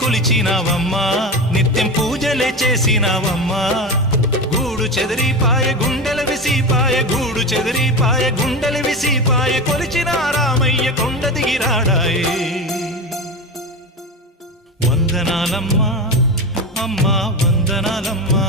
కొలిచినావమ్మా నిత్యం పూజలే చేసినావమ్మా గూడు చెదిరిపాయ గుండెల విసిపాయ గూడు చెదిరిపాయ గుండెల విసిపాయ కొలిచిన రామయ్య కొండ దిగిరాడాయే వందనాలమ్మా అమ్మా వందనాలమ్మా